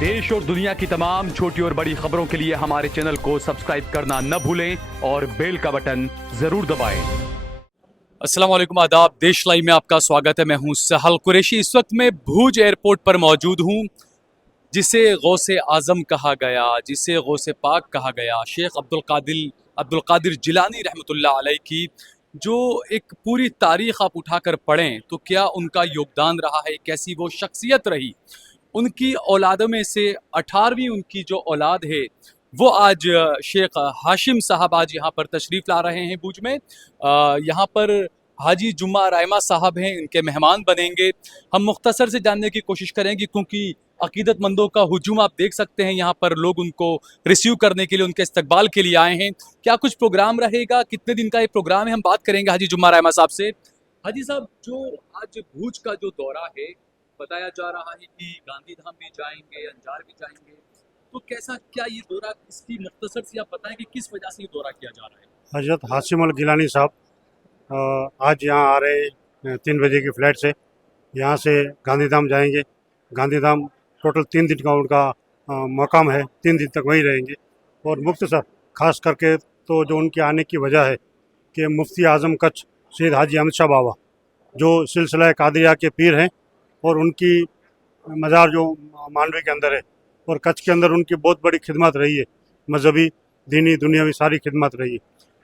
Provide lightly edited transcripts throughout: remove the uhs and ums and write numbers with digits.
देश और दुनिया की तमाम छोटी और बड़ी खबरों के लिए हमारे चैनल को सब्सक्राइब करना न भूलें और बेल का बटन जरूर दबाएं। अस्सलाम वालेकुम, आदाब। देश लाइव में आपका स्वागत है। मैं हूं सहल कुरैशी। इस वक्त मैं भूज एयरपोर्ट पर मौजूद हूं, जिसे गौसे आजम कहा गया, जिसे गौसे पाक कहा गया, शेख अब्दुल कादिर जिलानी रहमतुल्लाह अलैह की जो एक पूरी तारीख आप उठाकर पढ़ें तो क्या उनका योगदान रहा है, कैसी वो शख्सियत रही। उनकी औलादों में से 18वीं उनकी जो औलाद है वो आज शेख हाशिम साहब आज यहाँ पर तशरीफ़ ला रहे हैं भूज में। यहाँ पर हाजी जुम्मा रायमा साहब हैं, इनके मेहमान बनेंगे। हम मुख्तसर से जानने की कोशिश करेंगे क्योंकि अकीदतमंदों का हुजूम आप देख सकते हैं, यहाँ पर लोग उनको रिसीव करने के लिए, उनके इस्तकबाल के लिए आए हैं। क्या कुछ प्रोग्राम रहेगा, कितने दिन का ये प्रोग्राम है, हम बात करेंगे हाजी जुम्मा रायमा साहब से। हाजी साहब, जो आज भूज का जो दौरा है, बताया जा रहा है कि गांधीधाम भी जाएंगे, अंजार भी जाएंगे, तो कैसा क्या ये दौरा, इसकी मुख्तसर से आप बताएं कि किस वजह से ये दौरा किया जा रहा है। हजरत हाशिम अल गिलानी साहब आज यहाँ आ रहे हैं 3 बजे की फ़्लाइट से। यहाँ से गांधीधाम जाएंगे। गांधीधाम टोटल 3 दिन का उनका मकाम है, 3 दिन तक वहीं रहेंगे। और मुख्तसर ख़ास करके तो जो उनके आने की वजह है कि मुफ्ती आज़म कच्छ सैयद हाजी अहमद शाह बाबा जो सिलसिला कादिरिया के पीर हैं और उनकी मज़ार जो मांडवी के अंदर है और कच्छ के अंदर उनकी बहुत बड़ी खिदमत रही है, मजहबी दीनी दुनियावी सारी खिदमत रही है।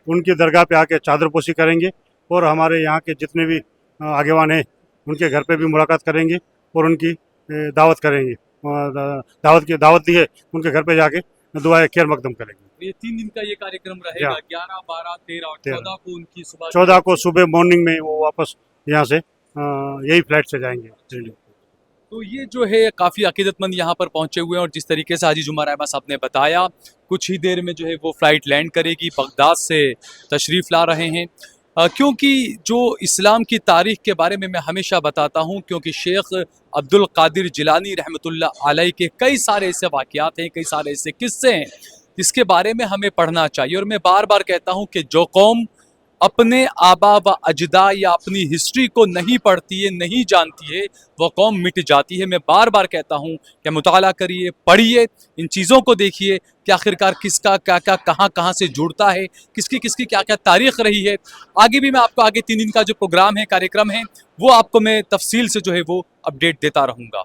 उनकी दरगाह पे आके चादर पोशी करेंगे और हमारे यहाँ के जितने भी आगेवान हैं उनके घर पे भी मुलाकात करेंगे और उनकी दावत करेंगे। दावत दी है, उनके घर पे जाके दुआए खैर मकदम करेंगे। ये 3 दिन का ये कार्यक्रम रहेगा, 11, 12, 13 और 14 को उनकी सुबह 14 को सुबह मॉर्निंग में वो वापस यहाँ से यही फ्लाइट से जाएंगे। तो ये जो है काफ़ी अकीदतमंद यहाँ पर पहुँचे हुए हैं और जिस तरीके से हाजी जुम्मा रायमा साहब ने बताया, कुछ ही देर में जो है वो फ़्लाइट लैंड करेगी, बगदाद से तशरीफ़ ला रहे हैं। क्योंकि जो इस्लाम की तारीख़ के बारे में मैं हमेशा बताता हूँ, क्योंकि शेख अब्दुल कादिर जिलानी रहमतुल्लाह अलैह के कई सारे ऐसे वाक़यात हैं, कई सारे ऐसे किस्से हैं जिसके बारे में हमें पढ़ना चाहिए। और मैं बार बार कहता हूँ कि जो कौम अपने आबा व अजदा या अपनी हिस्ट्री को नहीं पढ़ती है, नहीं जानती है, वह कौम मिट जाती है। मैं बार बार कहता हूँ कि मुताला करिए, पढ़िए, इन चीज़ों को देखिए कि आखिरकार किसका क्या क्या कहाँ से जुड़ता है, किसकी क्या क्या तारीख़ रही है। आगे भी मैं आपको आगे 3 दिन का जो प्रोग्राम है, कार्यक्रम है, वो आपको मैं तफसील से जो है वो अपडेट देता रहूँगा।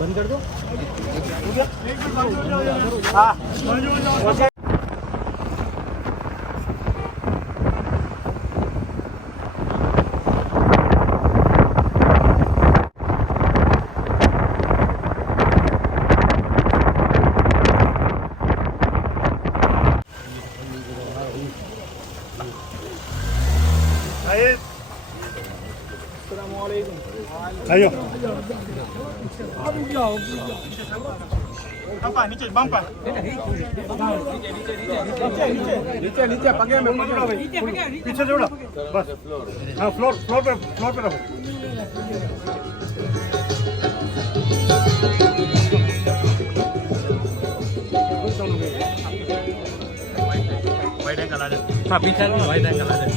बंद कर दो। आइयो। नीचे बम पर नीचे नीचे पगे में जोड़ा भाई पीछे जोड़ा बस हाँ फ्लोर पे रखो वाइड एंगल आ जाए हाँ पीछे वाइड एंगल आ जाए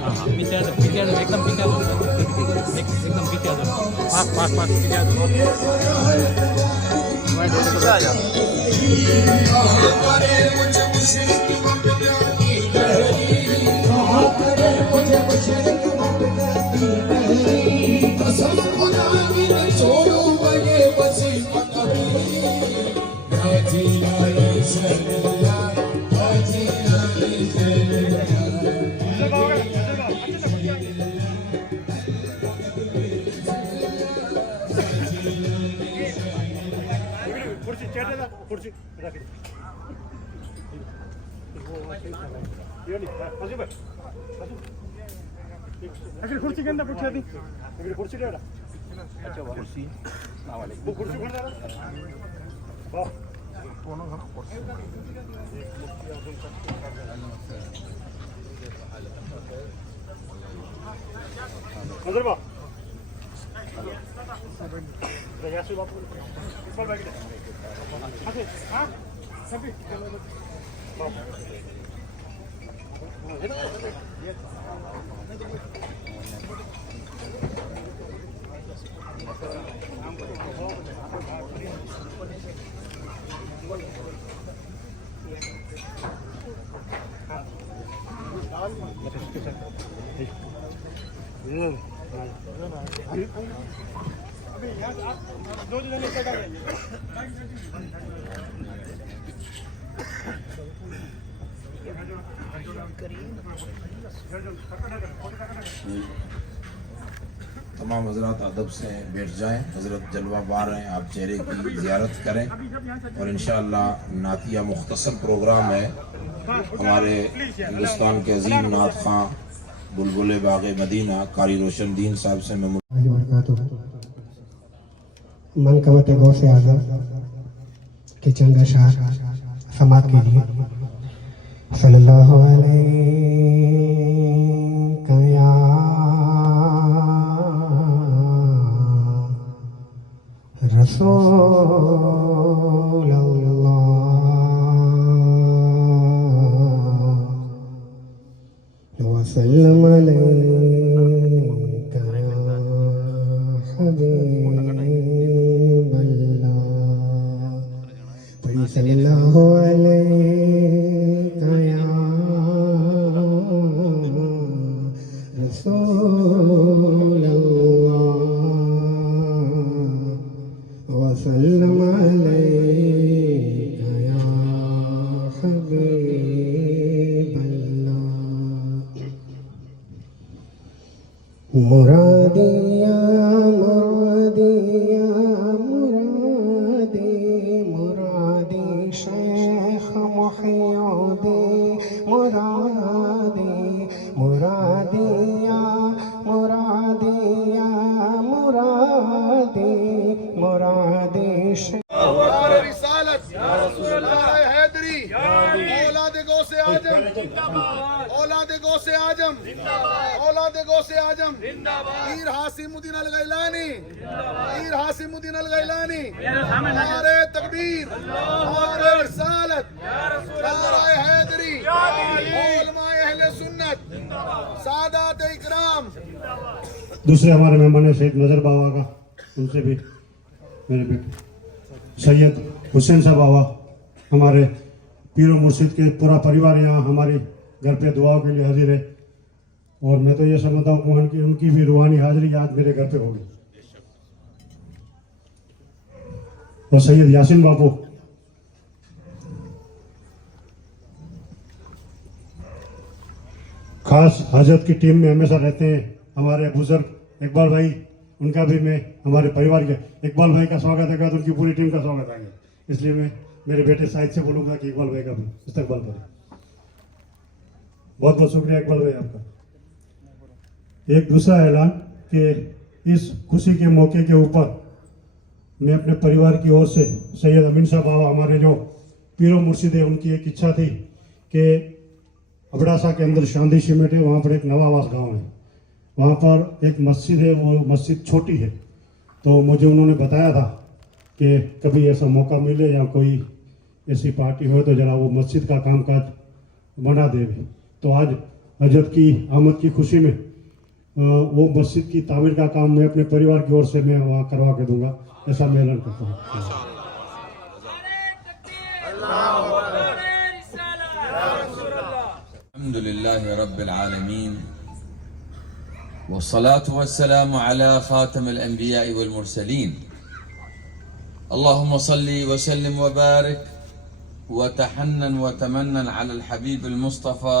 हाँ हाँ पीछे आ जाओ एकदम पीछे आ जाओ एकदम पीछे आ जाओ पास पीछे आ जाओ वाइड एंगल आ जाओ कुर्सी कुर्सी के अंदर पूछा थी कुर्सी ले अच्छा कुर्सी वो कुर्सी खोल रहा नजर बा प्रयासी बापू ऊपर बैठ गए हाँ सभी दो जने निकल गए तमाम हजरात अदब से बैठ जाएं। हजरत जलवा बार हैं, आप चेहरे की ज़ियारत करें और इंशाअल्लाह नातिया मुख्तसर प्रोग्राम है। हमारे हिंदुस्तान के अजीम नात खां बुलबुल बाग़ मदीना कारी रोशन दीन साहब से मैं मनकबत गौसे आज़म के चंद अशआर समात कीजिए। सल्लल्लाहु अलैहि या रसूल अल्लाह वसल्लम अलैका या हबीब अल्लाह। पढ़ी सल्लल्लाहु अलैका या रसूल अल्लाह वसल्लम अलैका या हबीब अल्लाह। मुरादिया मुरादिया मुरादी मुरादी शेख मुहिउद्दीन मुरादी मुरादिया मुरादिया मुरादी मुरादी शेख रिसालत हैदरी औलाद गौसे आजम औलाद गौसे आजम औलाद गौसे आजम पीर हासिमुद्दीन अल गैलानी पीर हासिमुद्दीन अल गैलानी नारे तकबीर नारे रिसालत नारे हैदरी उलमाए अहले सुन्नत सादात इकराम। दूसरे हमारे मेहमान है सैयद नजर बाबा का, उनसे भी मेरे बेटे सैयद हुसैन साहब बाबा, हमारे पीरो मुर्शिद के पूरा परिवार यहाँ हमारे घर पे दुआओं के लिए हाजिर है और मैं तो ये समझता हूँ कि उनकी भी रूहानी हाजिरी आज मेरे घर पे होगी। और सैयद यासीन बाबू, खास हजरत की टीम में हमेशा रहते हैं हमारे बुजुर्ग इकबाल भाई, उनका भी मैं हमारे परिवार के इकबाल भाई का स्वागत है तो उनकी पूरी टीम का स्वागत है। इसलिए मैं मेरे बेटे साहिद से बोलूँगा कि इकबाल भाई का भी इस्तकबाल करें। बहुत बहुत शुक्रिया इकबाल भाई आपका। एक दूसरा ऐलान कि इस खुशी के मौके के ऊपर मैं अपने परिवार की ओर से सैयद अमीन साहब बाबा हमारे जो पीरो मुर्शिद है, उनकी एक इच्छा थी कि अबड़ासा के अंदर शांति सीमेंट है, वहाँ पर एक नवावास गांव है, वहाँ पर एक मस्जिद है, वो मस्जिद छोटी है। तो मुझे उन्होंने बताया था कि कभी ऐसा मौका मिले या कोई ऐसी पार्टी हो तो जरा वो मस्जिद का कामकाज बना देवे। तो आज हजरत की आमद की खुशी में वो मस्जिद की तामीर का काम मैं अपने परिवार की ओर से मैं वहाँ करवा के दूंगा, ऐसा मैं ऐलान करता हूँ। अल्हम्दुलिल्लाह रब्बिल आलमीन वस्सलातु वस्सलामु अला खातमिल अंबिया वल मुरसलीन अल्लाहुम्मा सल्ली व सल्लिम व बारिक व तहन्नन व तमन्नन अला अल हबीब अल Mustafa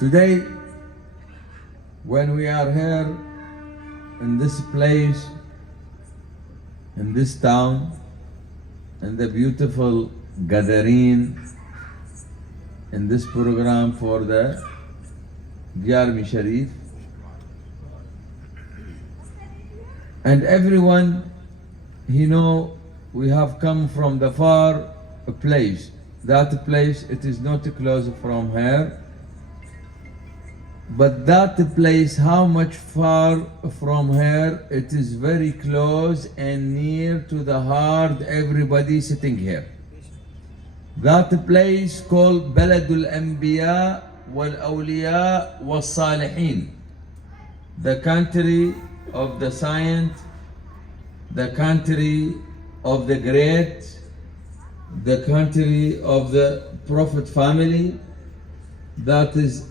Today, when we are here in this place, in this town, in the beautiful gathering, in this program for the Gyarmi Sharif, and everyone, we have come from the far place. That place, it is not close from here. But that place, how much far from here, it is very close and near to the heart, everybody sitting here. That place called Baladul Anbiya wal Awliya wal Salihin, the country of the saint, the country of the great, the country of the Prophet family. That is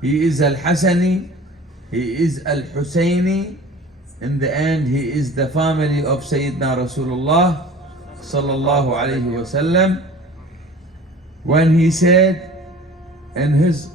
He is Al-Hasani, he is Al-Husayni. In the end, he is the family of Sayyidina Rasulullah sallallahu alayhi wa sallam. When he said in his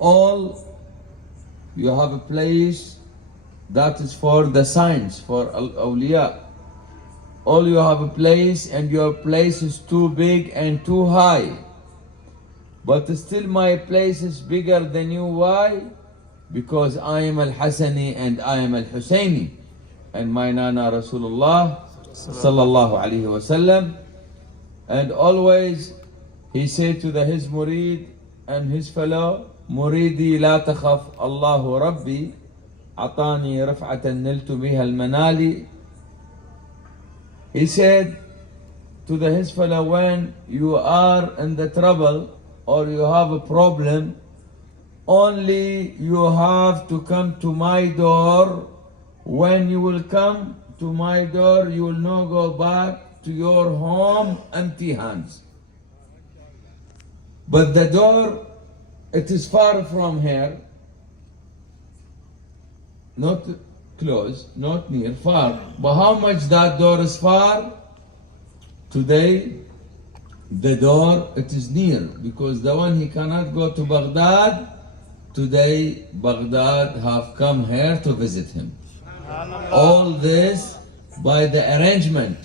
All you have a place that is for the saints, for awliya. All you have a place and your place is too big and too high. But still my place is bigger than you. Why? Because I am Al-Hasani and I am Al-Husayni. And my Nana Rasulullah sallallahu alayhi wasallam. And always he said to his murid and his fellow, Muridi la takhaf Allahu Rabbi atani raf'atan niltu biha al-manali. He said to his fellow, when you are in the trouble or you have a problem, only you have to come to my door. When you will come to my door, you will not go back to your home empty hands. But the door, it is far from here, not close, not near, far. But how much that door is far? Today, the door, it is near, because the one he cannot go to Baghdad. Today, Baghdad have come here to visit him. All this by the arrangement.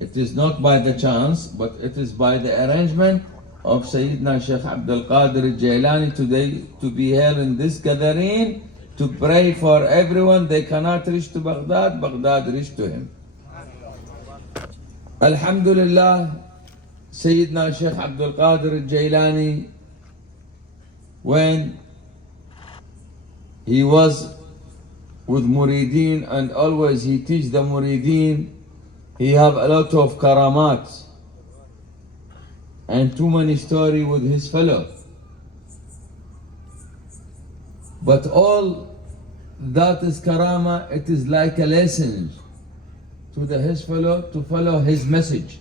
It is not by the chance, but it is by the arrangement of Sayyidina Sheikh Abdul Qadir Jailani today to be here in this gathering to pray for everyone. They cannot reach to Baghdad, Baghdad reach to him. Alhamdulillah, Sayyidina Sheikh Abdul Qadir Jailani, when he was with Murideen and always he teach the Murideen, he have a lot of karamat and too many story with his fellow. But all that is karama, it is like a lesson to his fellow to follow his message.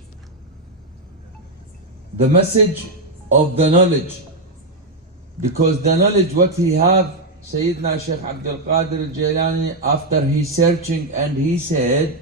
The message of the knowledge. Because the knowledge what he have, Sayyidina Sheikh Abdul Qadir Jailani, after he searching and he said,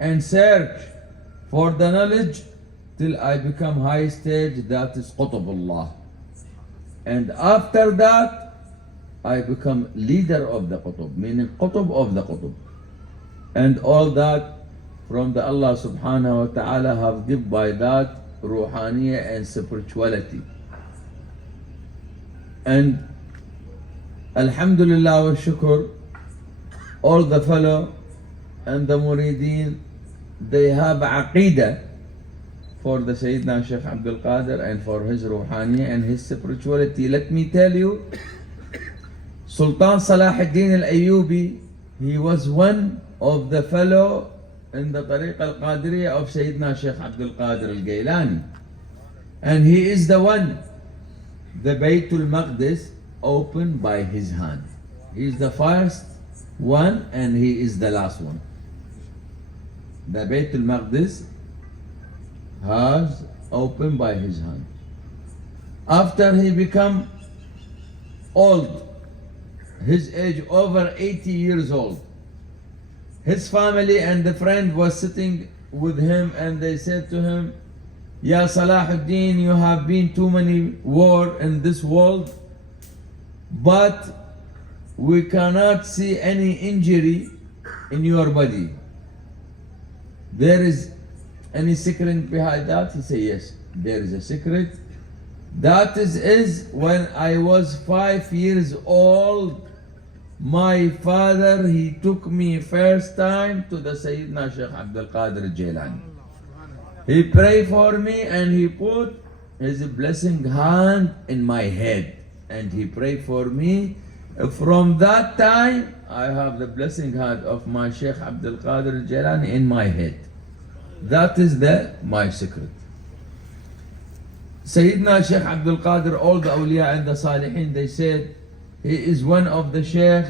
and searched for the knowledge till I become high stage, that is Qutbullah. And after that, I become leader of the Qutb, meaning Qutb of the Qutb. And all that from the Allah subhanahu wa ta'ala have given by that ruhaniyah and spirituality. And Alhamdulillah wa shukr, all the fellow and the murideen, they have aqidah for the Sayyidina Sheikh Abdul Qadir and for his ruhaniyah and his spirituality. Let me tell you, Sultan Salah ad-Din al-Ayyubi, he was one of the fellow in the Tariq al-Qadiriyah of Sayyidina Sheikh Abdul Qadir al-Gailani. And he is the one, the Baytul Maqdis opened by his hand. He is the first one and he is the last one. The Baytul Maqdis has opened by his hand. After he become old, his age over 80 years old, his family and the friend was sitting with him and they said to him, Ya Salahuddin, you have been too many war in this world, but we cannot see any injury in your body. There is any secret behind that? He said, yes, there is a secret. That is when I was 5 years old, my father, he took me first time to the Sayyidina Sheikh Abdul Qadir Jailani. He prayed for me and he put his blessing hand in my head and he prayed for me. From that time, I have the blessing hand of my Sheikh Abdul Qadir Jailani in my head. That is my secret. Sayyidina Sheikh Abdul Qadir, all the awliya and the salihin, they said, he is one of the Sheikh,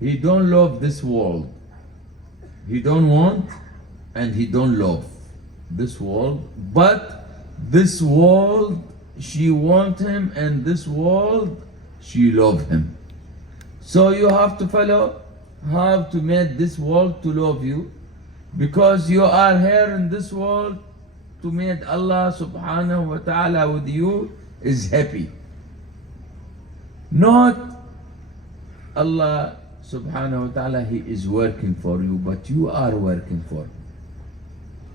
he don't love this world. He don't want and he don't love this world, but this world, she want him and this world, she love him. So you have to follow how to make this world to love you, because you are here in this world to make Allah subhanahu wa ta'ala with you is happy. Not Allah subhanahu wa ta'ala, he is working for you, but you are working for him.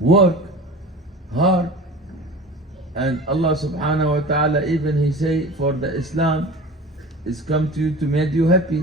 Work hard. And Allah subhanahu wa ta'ala, even he say for the Islam is come to you to make you happy.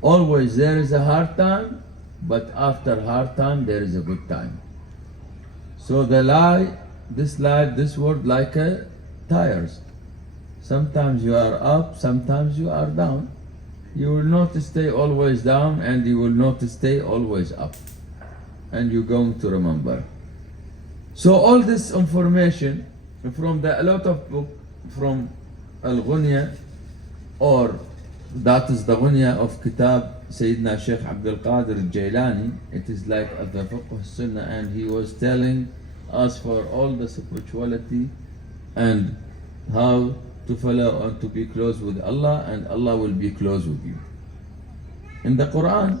Always there is a hard time, but after hard time there is a good time. So this world like a tires. Sometimes you are up, sometimes you are down. You will not stay always down and you will not stay always up. And you're going to remember. So all this information from a lot of book from Al-Ghunya, or that is the Ghunya of Kitab Sayyidina Sheikh Abdul Qadir Jailani. It is like the Fiqh Sunnah, and he was telling us for all the spirituality and how to follow and to be close with Allah, and Allah will be close with you. In the Quran,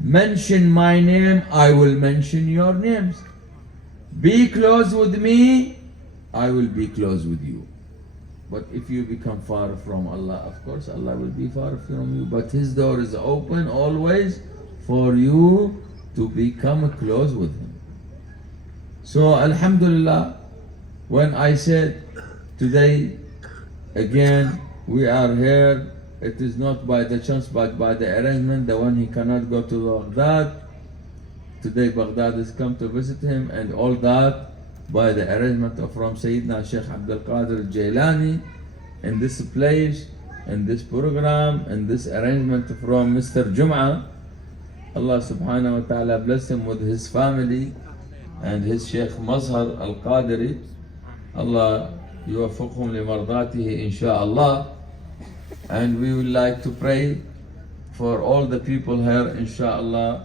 mention my name, I will mention your names. Be close with me, I will be close with you. But if you become far from Allah, of course Allah will be far from you. But His door is open always for you to become close with Him. So Alhamdulillah, when I said today, again, we are here, it is not by the chance but by the arrangement. The one he cannot go to Baghdad, today Baghdad has come to visit him, and all that by the arrangement of from Sayyidina Sheikh Abdul Qadir Jailani, in this place, in this program, in this arrangement from Mr. Jum'ah. Allah subhanahu wa ta'ala bless him with his family and his Sheikh Mazhar Al-Qadiri. Allah yuwafiqhum li mardatihi insha'Allah. And we would like to pray for all the people here insha'Allah.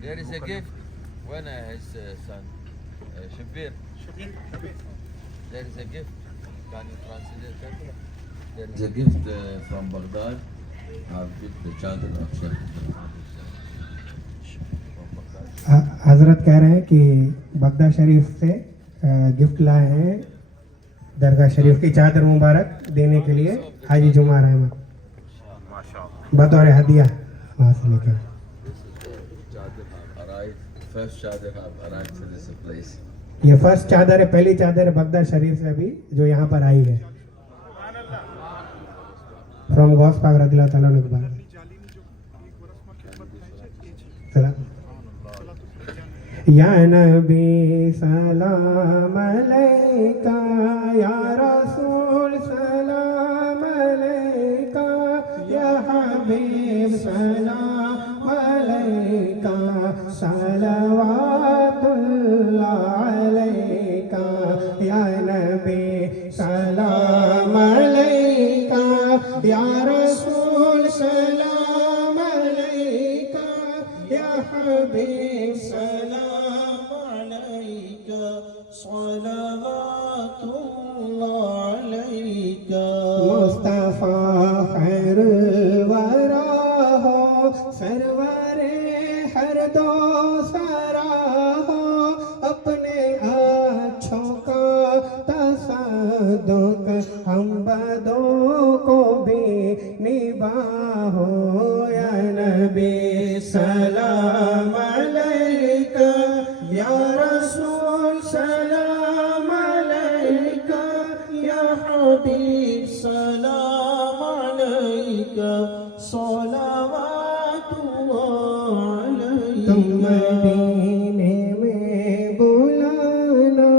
There is a gift. When his son, Shabir. There is a gift. Can you translate that? There is a gift from Baghdad. I'll give the chadar of Sheikh. हजरत कह रहे हैं कि Baghdad शरीफ से gift लाए हैं दरगाह शरीफ की चादर मुबारक देने के लिए हाजी जुमा रहमान बतौर हदिया वहाँ से लेकर ये फर्स्ट चादर है, पहली चादर है बगदाद शरीफ से अभी जो यहाँ पर आई है फ्रॉम गौस पाक रज़ियल्लाहु ताला अन्हु के बाद। या नबी सलाम अलैका या रसूल सलाम अलैका या हबीब सलाम अलैका सलवातुल्लाह अलैका या नबी सलाम अलैका या रसूल सलाम अलैका या हबीब सलाम मुस्तफा खैरुल वरा हो सरवरे हर दो सरा हो अपने अच्छों का तसद्दुक हम बदों को भी निभाओ या नबी सलाम अलैका या रसूल सलाम अलैका या हबीब सलाम अलैका सलावतुल्लाह अलैका। तुम मदीने में बुलाना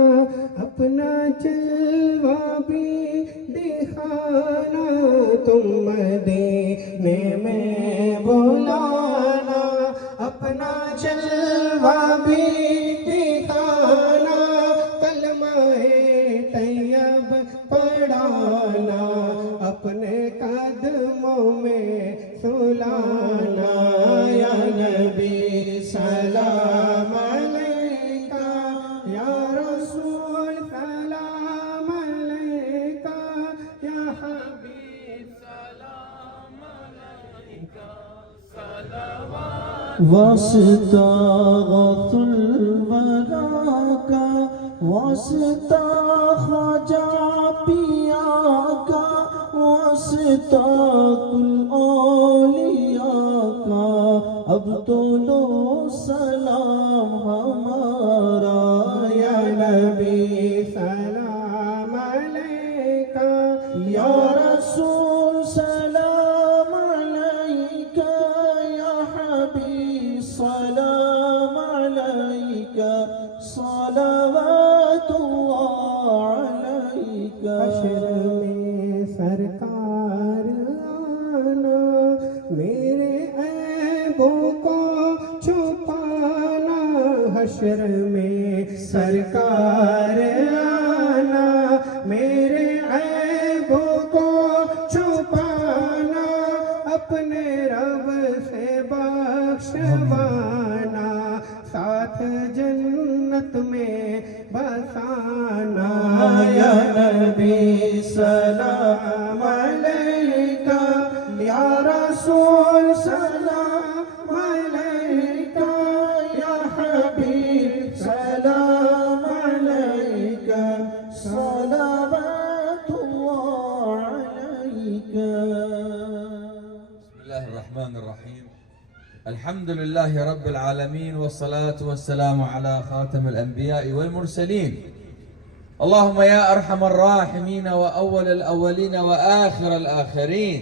अपना जलवा भी दिखाना तुम मदीने में बुलाना अपना जलवा भी दिखाना कलमाए तैयब पढ़ाना अपने कदमों में सुलाना या नबी सलाम अलैका या रसूल सलाम अलैका या हबीब सलाम अलैका सलावत वास्ता गौसुल वरा का वास्ता ख्वाजा पिया का वास्ता कुल औलिया का अब तो लो सलाम हमारा या नबी सलाम अलैका या रसूल सलाम अलैका या हबीब सलाम अलैका सलावतुल्लाह अलैका। हश्र में सरकार आना, मेरे ऐबों को छुपाना, अपने रब से बख्शवाना, साथ जन्नत में बसाना। या नबी सलाम अलैका, या रसूल सलाम अलैका, या हबीब सलाम अलैका, सलावतुल्लाह अलैका। बिस्मिल्लाहिर्रहमानिर्रहीम। अल्हम्दुलिल्लाहि रब्बिल आलमीन वस्सलातु वस्सलामु अला खातमिल अंबिया'i वल मुरसलीन। अल्लाहुम्मा या अरहमर राहिमीन व अव्वलल अव्वलीन व आखिरल आखिरीन।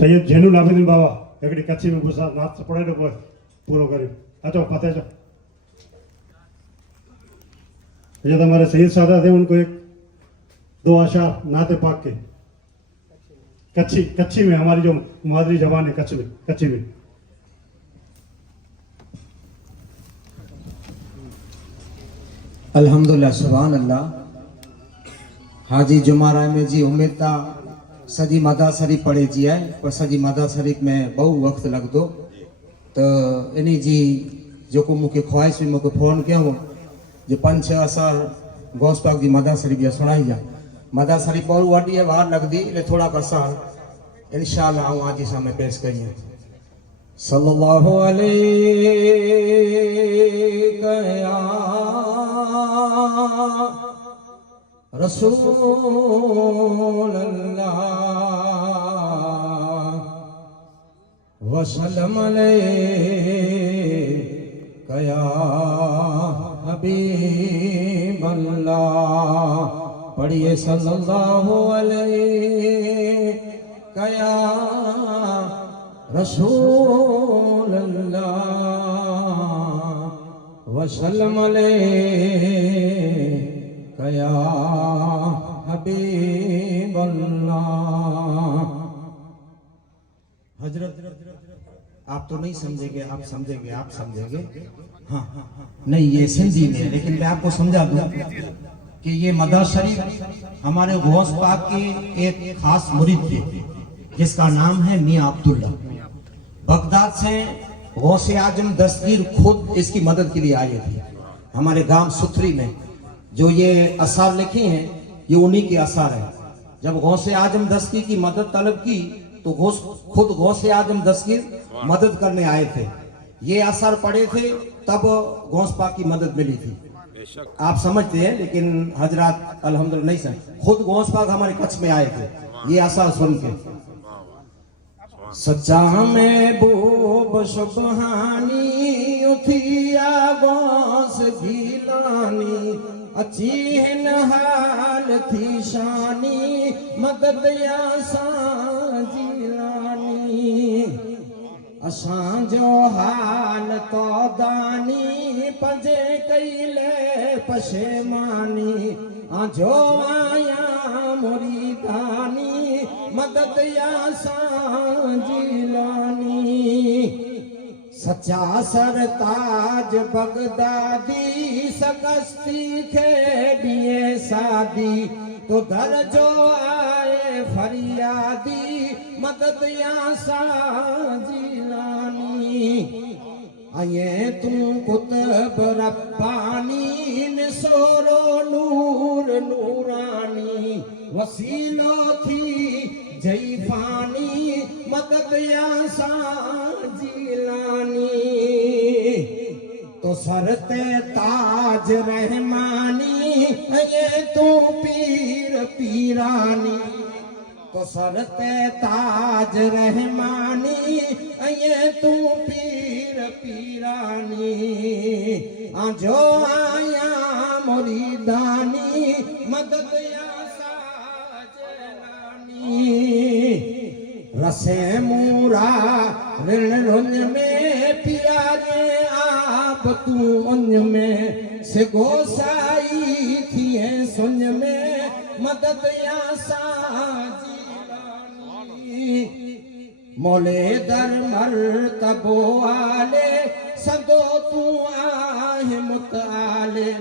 सैयद जैनुल आबिदीन बाबा हिकिड़ी कच्छी में गुस्सा नात पढ़ाई ॾिनो पूरो करियो। अचो फतेह अचो। ये तो हमारे सैयद सादा थे, उनको एक दो आशार नाते पाक के कच्छी में, हमारी जो मादरी जबान है कच्छी में। अल्हम्दुलिल्लाह सुभान अल्लाह। हाजी जुमा में जी उम्मीद था सजी मदा शरीफ पढ़े जी है, पर सजी मदा शरीफ में बहु वक्त लगदो, तो इन्हीं जी जो को मुख्य ख्वाहिश में मुझे फोन किया हो जो 5-6 असार गौस पाक जी मदा शरीफ या सुनाई जा। मदा शरीफ बहुत वडी है, वार लगदी ले थोड़ा करसार इंशाअल्लाह आऊं आज सामने पेश करिए। सल्लल्लाहु अलैहि या रसूल अल्लाह वसल्लम अलैका या हबीब अल्लाह। पढ़िए सल्लल्लाहु अलैका या रसूल अल्लाह वसल्लम अलैका या हबीब अल्लाह। हजरत आप तो नहीं समझेंगे, आप समझेंगे, आप समझेंगे। हाँ नहीं, ये सिंधी में है, लेकिन मैं आपको समझा दूं कि ये मदर शरीफ हमारे गौस पाक के एक खास मुरीद थे जिसका नाम है मियां अब्दुल्ला। बगदाद से गौस आजम दस्तगीर खुद इसकी मदद के लिए आए थे। हमारे गांव सुथरी में जो ये असार लिखे हैं ये उन्हीं के असार है। जब गौस आजम दस्तगीर की मदद तलब की तो खुद गौस आजम दस्तगीर मदद करने आए थे। ये असार पढ़े थे तब गौस पाक की मदद मिली थी। आप समझते हैं, लेकिन हजरात अल्हम्दुलिल्लाह नहीं समझ। खुद गौस पाक हमारे कच्छ में आए थे ये असार सुन के। सच्चा महबूब सुबहानी उथिया गौस गीलानी, अच्छी हिन हाल थी शानी मदद या साजिला। असांजो हाल तो दानी पंजे कैले पशेमानी आजो आया मुरीदानी मदद या सांजी लानी सच्चा सरताज बगदादी सकस्ती खेडिए सादी तो दर्जो आए फरियादी मदद या सांजी लानी आये तू कुतब रब्बानी निसोरो नूर नूरानी वसीलो थी जईफानी मदद या सांजी लानी तो सरते ताज रहमानी ये तू पीर पीरानी तो सरते ताज रहमानी ये तू पीर पीरानी आजो आया मुरीदानी मदद या साजलानी रसे मूरा ऋण रुन में पियारे आप तू उन में से गोसाई थी सुन में मदद या साजी मोले दर मर्तबो आले सदो तू आहे मुताले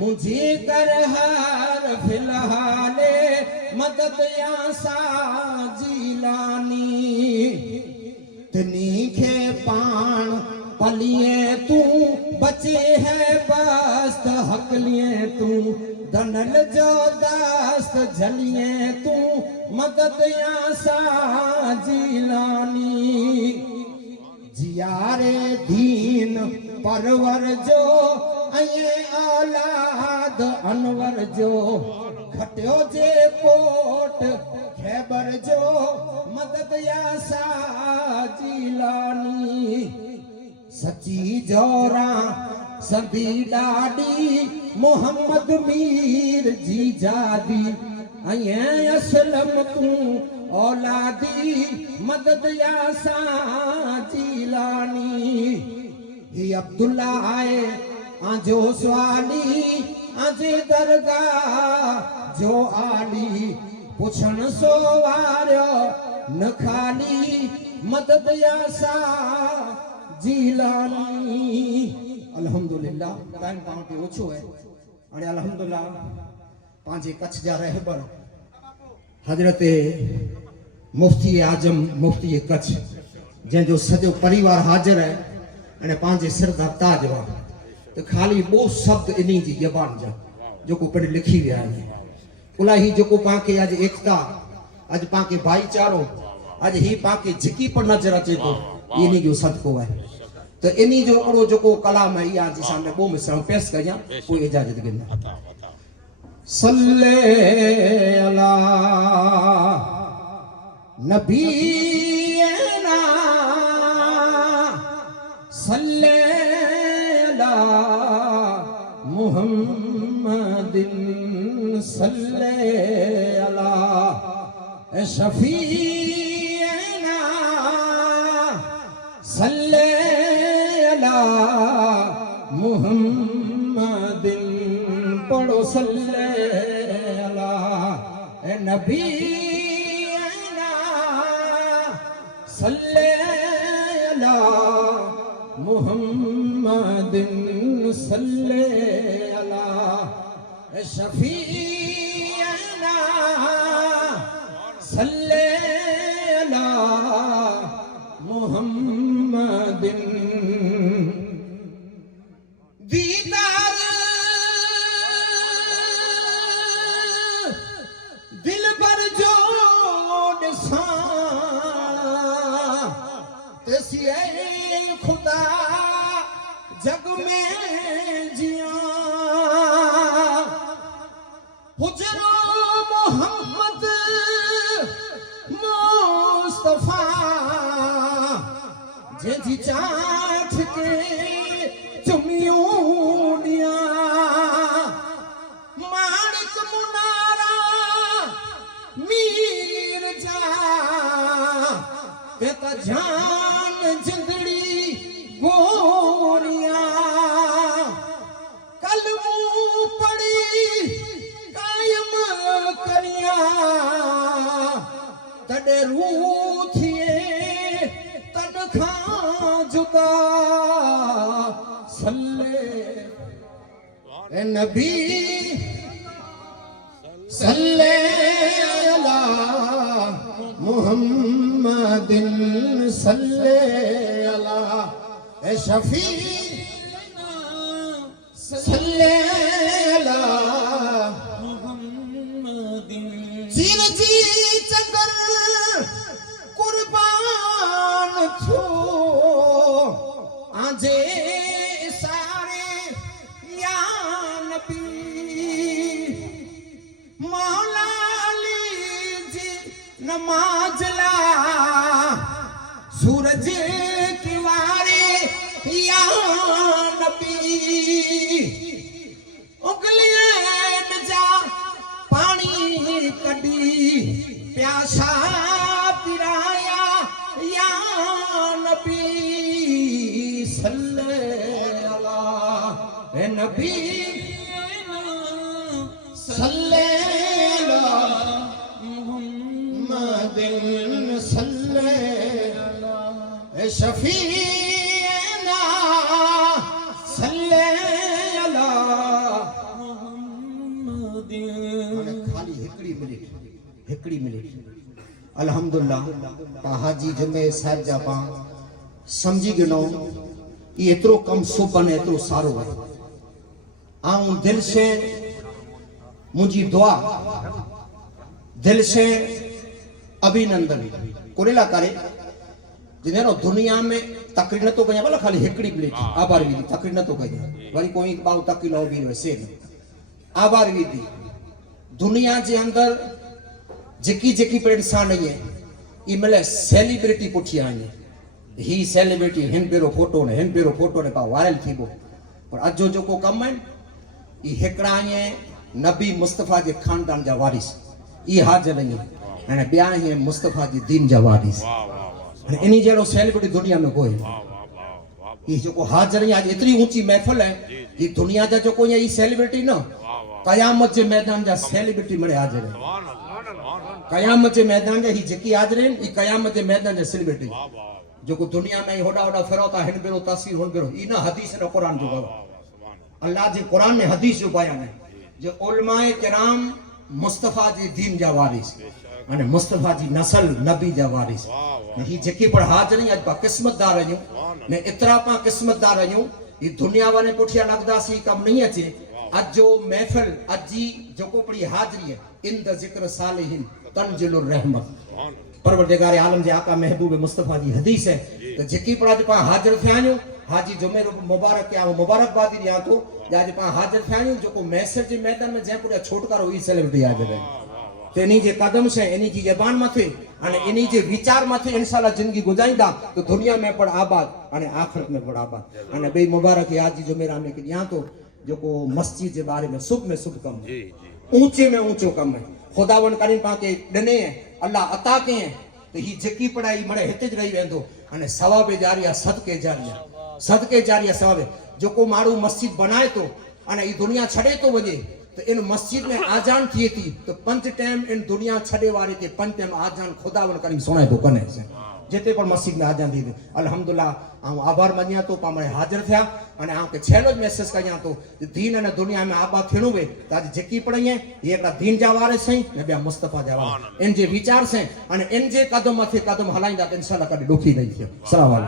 मुझे कर हार फिलहाले मदद या साजी लानी तनी के पान पलिए तू बचे है बस्त हकलिए तू दनल जो दास्त झलिए तू मदद या साजी लानी जियारे दीन परवर जो अये औलाद अनवर जो खटियो जे कोट खैबर जो मदद या साजी लानी सची जोरा सदी डाडी मोहम्मद मीर जी जादी अये असलम तू औलादी मदद या साजी लानी ही अब्दुल्ला आए आजो स्वाली आजे दरगाह जो आली पुछण सो वार्यो न खाली मदद या साजी लानी अल्हम्दुलिल्लाह टाइम पाण के ओछो है अने अल्हम्दुलिल्लाह पांजे कच्छ जा रहबर हजरत मुफ्ती आजम मुफ्ती कच्छ जंहिंजो सॼो परिवार हाज़िर है अने पांजे सिर दा ताज वा तो खाली वो शब्द इन्हीं जी ज़बान जा जो को पढ़ लिखी विया है उलाही जो को पाके आज एकता आज पाके भाईचारो आज ही पाके झिकी पर नजर अचे तो इन्हीं जो सदको है तो इन्हीं जो अड़ो जो को कलाम है या जी सामने वो मिसरा पेश करिया कोई इजाजत गिना सल्ले अला नबीना सल्ले अला मुहम्मदिन सल्ले अला शफीना सल्ले अला मुहम्मदिन पढ़ो सल्ले अला नबीना सल्ले अला मुहम्मदिन सल्ले अला शफीना सल्ले अला मुहम्मदिन दीदार दिल पर जो ॾिसां तेसी ऐ खुदा जग में जियां हुजरो मोहम्मद मुस्तफा जंहिंजी चाठ के चुमियूं ॾियां माणिक मुनारा मीर जा ते त जान में जिंदड़ी गोरिया कल मुंह पड़ी कायम करिया तॾे रूह थिए तन खां जुदा सल्ले ए नबी सल्ले अला मुहम्मदिन सल्ले अला ए शफी सल्ले अला मुहम्मदिन चीर जी चकर कुर्बान थो आजे सारे या नबी मौला अली जी नमाज ला सूरज की वारे या नबी उगलियन जा पानी कड़ी प्यासा पिराया या नबी सल्ले अला ए नबी सल्ले अला मुहम्मदिन सल्ले ए शफीना सल्ले अला मुहम्मदिन खाली हिकड़ी मिनट अल्हम्दुलिल्लाह हाजी जुमे साहिब जा पां समझी गिनो ये एतिरो कम सुपन एतिरो सारो है आऊं दिल से मुझी दुआ दिल से अभिनंदन कुरेला करे जिन्हें दुनिया में तकरीर न तो कया भला खाली हिकड़ी प्लेट आभार विधि तकरीर न तो कया वरी कोई बाऊ तकीलो भी वैसे आभार विधि दुनिया के अंदर जेकी जेकी पर इंसान नहीं है ये मिले सेलिब्रिटी पुठिया है ही सेलिब्रिटी हिन पेरो फोटो ने पा वायरल थी बो पर अजो जो को कम है ये हिकड़ा है नबी मुस्तफा के खानदान जा वारिस ये हाजिर नहीं है बिया है मुस्तफा जी दीन जा वारिस इन्ही जड़ो सेलिब्रिटी दुनिया में कोई ये जो को हाजिर है आज इतनी ऊंची महफिल है ये दुनिया जा जो को ये सेलिब्रिटी ना कयामत के मैदान जा सेलिब्रिटी मरे हाजिर है कयामत के मैदान जा ही जेकी हाजिर है ये कयामत के मैदान जा सेलिब्रिटी जो को दुनिया में होड़ा होड़ा फिरोता हिन बेरो तस्वीर हुन बेरो इन हदीस ने कुरान जो अल्लाह जे कुरान में हदीस जो बयान है जो उलमाए किराम मुस्तफा जी दीन जा वारिस माने मुस्तफा जी नस्ल नबी जा वारिस ही जेकी पर हाजिर नहीं आज पा किस्मतदार रहियो ने इतरा पा किस्मतदार रहियो ये दुनिया वाले पुठिया लगदा सी कम नहीं अचे आज जो महफिल अजी जो को पड़ी हाजिरी है इन द जिक्र सालिहिन तंजिलुर रहमत परवरदिगार आलम जे आका महबूब मुस्तफा जी हदीस है तो जेकी पर आज पा हाजिर थियानियो हाजी जुमेर मुबारक क्या वो मुबारकबादी दिया तो आज पा हाजिर थियानियो जो को मैसेज जे मैदान में जे पूरा छोटकारो ई सेलिब्रिटी हाजिर है तो इन्हीं जे कदम से इन्हीं की जबान मथे अने इन्हीं जे विचार मथे इंशाल्लाह जिंदगी गुजारिंदा तो दुनिया में पण आबाद अने आखिरत में पण आबाद अने बे मुबारक हाजी जुमेर में के दिया तो जो को मस्जिद के बारे में शुभ कम है ऊंचे में ऊंचो कम है खुदावन करीम पाके दने अल्लाह अता के तो ही जेकी पढ़ाई मरे हिते ज रही वेंदो अने सवाब जारिया सदके जारिया सवाब जो को मारू मस्जिद बनाए तो अने ई दुनिया छड़े तो वजे तो इन मस्जिद में आजान थिए थी तो 5 टाइम इन दुनिया छड़े वाले के 5 टाइम आजान खुदावन करीम सुनाए तो कने जेते पर मस्जिद में आजान थी अल्हम्दुलिल्लाह आऊं आभार मनिया तो पामरे हाजिर थिया अने आऊं के छेलो मैसेज कया तो दीन ने दुनिया में आबाद थिणो वे ताज जेकी पढ़ी है ये एकड़ा दीन जा वारिस सही ने बिया मुस्तफा जा वारिस इन जे विचार से अने इन जे कदम मथे कदम हलाइंदा त इंशाल्लाह कदी दुखी नहीं थियो अस्सलाम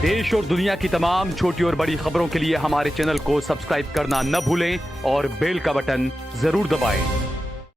देश और दुनिया की तमाम छोटी और बड़ी खबरों के लिए हमारे चैनल को सब्सक्राइब करना न भूलें और बेल का बटन जरूर दबाएं।